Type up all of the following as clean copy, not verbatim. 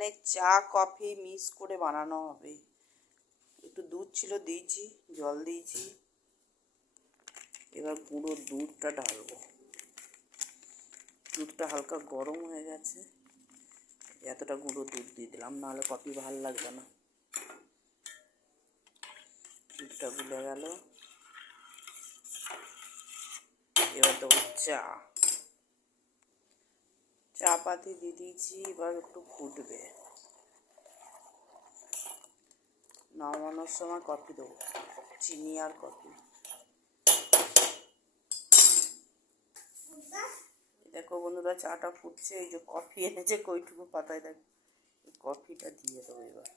এখানে চা coffee mix করে বানানো হবে। একটু দুধ ছিল, দিয়েছি, জল দিয়েছি। এবার গুঁড়ো দুধটা ঢালবো। দুধটা হালকা গরম হয়ে গেছে, এতটা গুঁড়ো দুধ দিয়ে দিলাম, নাহলে কফি ভালো লাগবে না। দুধটা গুলে গেল। এবার দেবো চা পাতি দিয়ে দিয়েছি। এবার একটু ফুটবে, নামানোর সময় কফি দেবো, চিনি আর কফি। দেখো বন্ধুরা, চাটা ফুটছে। এই যে কফি এনেছে কইটুকু পাতায়, দেখো কফিটা দিয়ে দেবো এবার।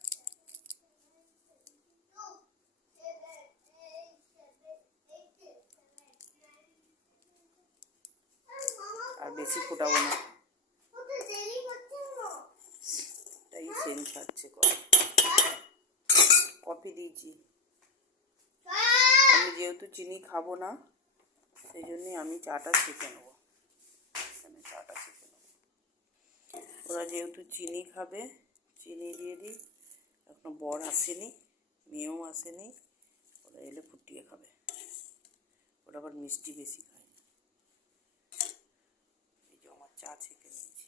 আর বেশি ফোটাবো না, তাই সেন্ট ছাড়ছে। কফি দিয়েছি, আমি যেহেতু চিনি খাবো না, সেই জন্যই আমি চাটা ছেঁকে নেবো। চাটা ছেঁকে নেবো, ওরা যেহেতু চিনি খাবে, চিনি দিয়ে দিই। এখনো বর আসেনি, মেয়েও আসেনি, ওরা এলে ফুটিয়ে খাবে। ওরা আবার মিষ্টি বেশি খায়। এই যে আমার চা ছেঁকে নিয়েছি,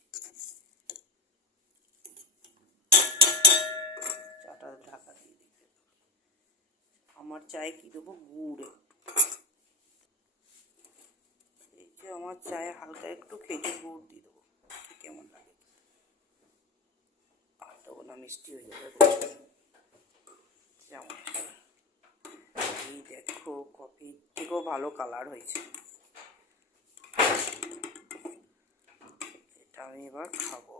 চাটা ঢাকা দিয়ে দিই। আমার চায়ে কী দেবো, গুড়। এই যে আমার চায়ে হালকা একটু খেজুর গুড় দিয়ে দেবো, কেমন লাগে। আর দেবো না, মিষ্টি হয়ে যাবে। যেমন এই দেখো, কফি থেকেও ভালো কালার হয়েছে। এটা আমি এবার খাবো।